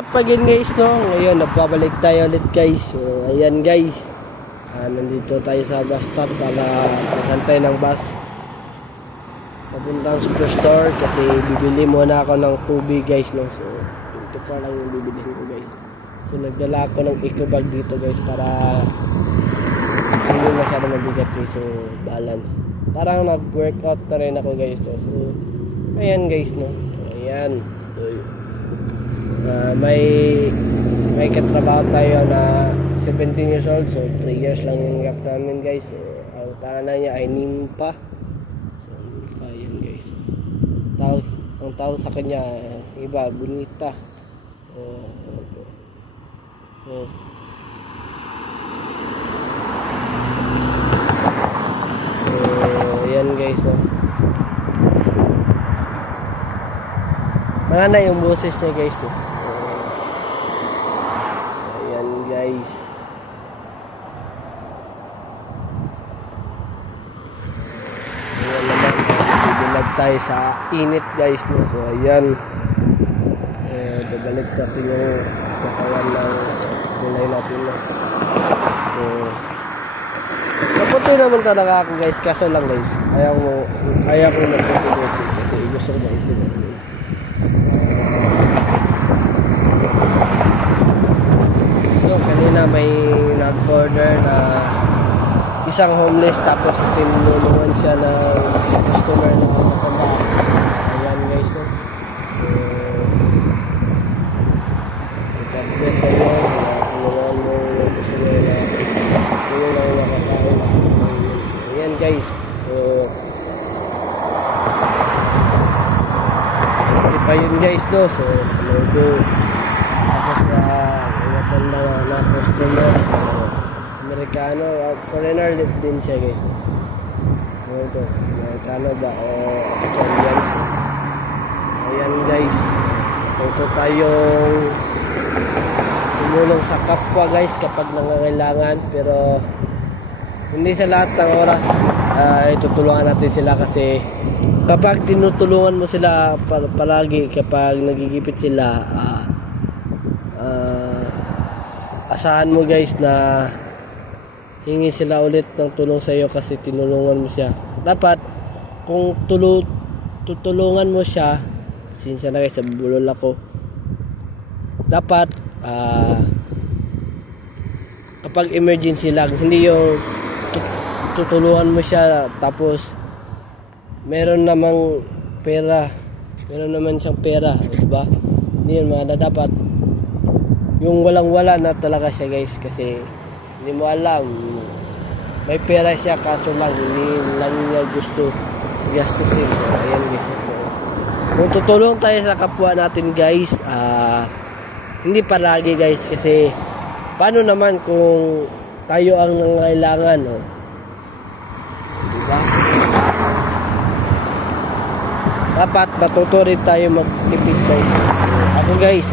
up again guys, no? Ngayon, nagbabalik tayo ulit guys. So, ayan guys. Nandito tayo sa bus stop para magantay ng bus. Papuntang superstore kasi bibili muna ako ng tubig guys, no? So, 24 lang yung bibilihin ko guys. So, nagdala ako ng eco bag dito guys para hindi masyado mabigat guys. So, balance. Parang nag-workout na rin ako guys. To. So, ayan guys, no? Ayan. So, may katrabaho tayo na 17 years old, so 3 years lang yung gap namin guys. So, ang pangalan niya ay Nimpa. So, ayan guys. Ang tao sa kanya iba, Bonita. Ayan guys, no? Mga na yung boses niya guys, no? Guys, ayan naman, bibilag tayo sa init guys, no? So ayan, babalik natin yung katawan ng gulay natin, no? So naputi naman talaga ako guys, kaso lang guys, ayaw ko naputi guys kasi gusto ko na ito guys. So kanina may nag-order na isang homeless tapos tinulungan siya ng customer na matanda. Ayan guys, no? So God bless sa iyo, tinulungan mo yung customer na yun ang nakasahol. Ayan guys, so hindi pa yun guys, no? So sa logo tapos na customer Amerikano, foreigner din siya guys. Ito, Amerikano ba o Italian. Ayan guys, matuto tayong tumulong sa kapwa guys kapag nangangailangan, pero hindi sa lahat ng oras tutulungan natin sila kasi kapag tinutulungan mo sila palagi, kapag nagigipit sila asahan mo guys na hingi sila ulit ng tulong sa iyo kasi tinulungan mo siya. Dapat kung tutulungan mo siya, sinsya na guys, sa bulol ako, dapat kapag emergency lang, hindi yung tutulungan mo siya tapos meron naman siyang pera, diba? Hindi yun mga dapat yung walang-wala na talaga siya guys kasi hindi mo alam, may pera siya kaso lang hindi lang niya gusto gastusin. So ayan guys, so kung tutulong tayo sa kapwa natin guys, hindi palagi guys kasi paano naman kung tayo ang nangailangan, no? Diba? Dapat matuto rin tayo magtipid guys. Ako guys,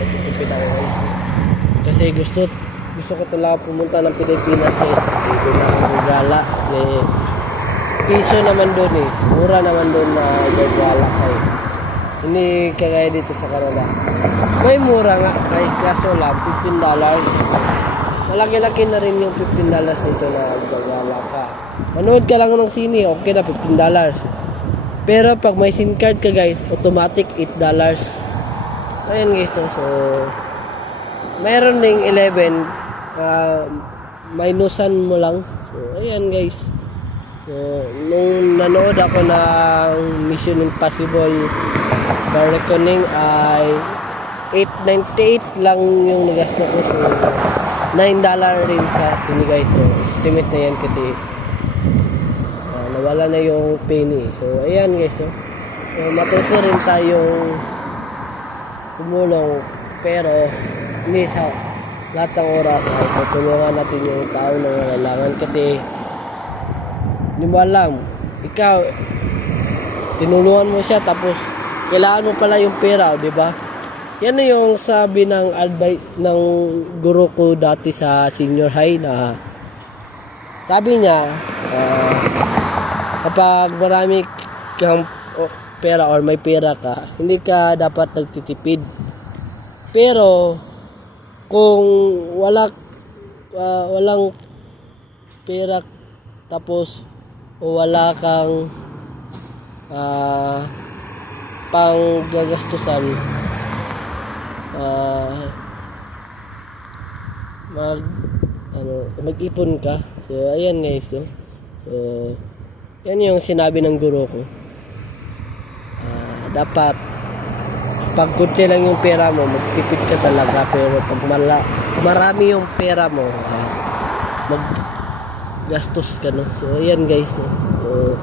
matutipid ako guys kasi gusto ko talaga pumunta ng Pilipinas guys kasi doon ako gala. Piso naman doon mura naman doon na gala kayo. Hindi kagaya dito sa Canada. May mura nga guys, kaso lang $15. Malaki-laki na rin yung $15 nito na gala ka. Manood ka lang ng sine, okay na $15. Pero pag may SIM card ka guys, automatic $8. Ayan guys, no? So mayroon ding 11, minusan mo lang. So ayan guys, so nung nanood ako ng Mission Impossible The Reckoning ay $8.98 lang yung nagastos ko. So $9 rin sa sini guys. So estimate na yan kasi nawala na yung penny. So ayan guys, no? So matuto rin tayong tumulong, pero hindi sa lahat ng oras ay tutulungan natin yung tao na nangangailangan kasi hindi mo alam, ikaw tinulungan mo siya tapos kailangan mo pala yung pera, di ba? Yan na yung sabi ng ng guro ko dati sa senior high na sabi niya, kapag marami kang pera or may pera ka, hindi ka dapat nagtitipid. Pero kung walang pera tapos o wala kang pang gagastusan, mag-ipon ka. So ayan guys, no? So yan yung sinabi ng guro ko. Dapat pag kunti lang yung pera mo, magtipid ka talaga. Pero pag marami yung pera mo, maggastos ka, no? So ayan guys, no? So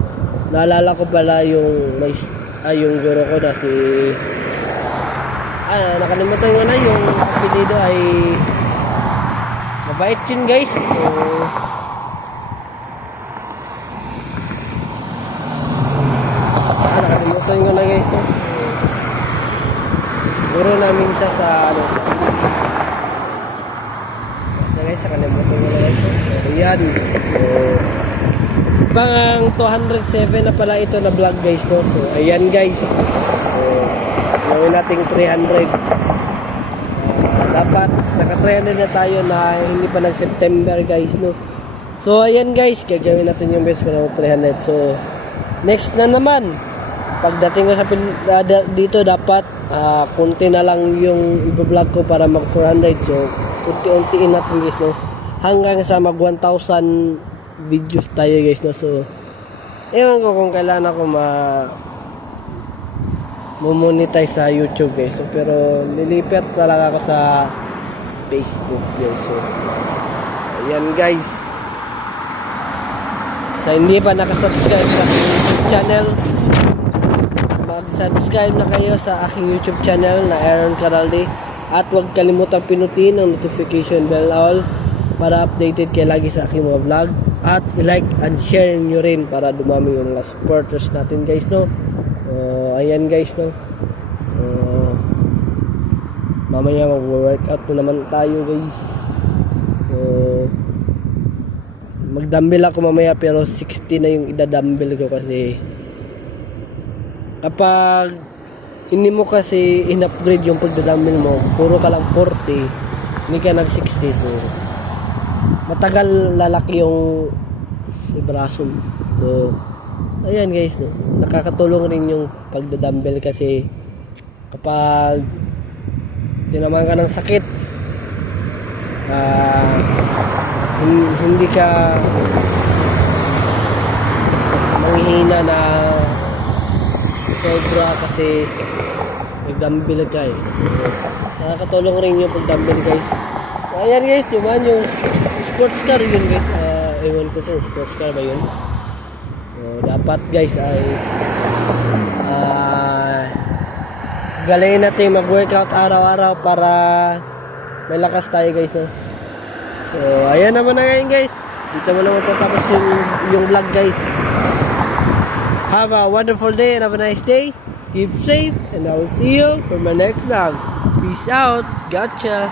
naalala ko pala yung yung guro ko na si nakalimutan ko na yung apelido ay mabait yun guys. So nakalimutan ko na guys. So guro namin siya sa basta guys, nakalimutan ko na guys. So yan. So pang 207 na pala ito na vlog guys, no? So ayan guys. So gawin nating 300. Dapat naka 300 na tayo na hindi pa nag September guys, no? So ayan guys, gagawin natin yung best para 300. So next na naman, pagdating ko sa dito, dapat konti na lang yung i-vlog ko para mag 400. So unti-untiin natin guys, no? Hanggang sa mag 1,000 videos tayo guys, no? So ewan ko kung kailan ako monetize sa YouTube guys. So pero lilipat talaga ako sa Facebook guys. So ayan guys, sa hindi pa nakasubscribe sa aking YouTube channel, mag-subscribe na kayo sa aking YouTube channel na Aaron Caraldi. At huwag kalimutang pinutin ang notification bell all para updated kayo lagi sa aking mga vlog. At like and share nyo rin para dumami yung mga supporters natin guys, no? Ayan guys, no? Mamaya mag-workout na naman tayo guys. Mag-dumbbell ako mamaya, pero 60 na yung idadumbbell ko kasi kapag hindi mo kasi in-upgrade yung pagdadumbbell mo, puro ka lang 40, hindi ka nag-60, so matagal lalaki yung braso mo. So ayan guys, no? Nakakatulong rin yung pagdadumbbell kasi kapag tinamaan ka ng sakit, hindi ka manghihina na sobra kasi nag-dumbbell ka eh. Nakakatulong rin yung pag-dumbbell guys. Ayan guys, yung sports car yun guys. Ewan ko to, sports car ba yun? So, dapat guys ay galawin natin mag-workout araw-araw para may lakas tayo guys, no? So ayan naman na ngayon guys. Dito mo naman tatapos yung vlog guys. Have a wonderful day and have a nice day. Keep safe and I will see you for my next vlog. Peace out. Gotcha.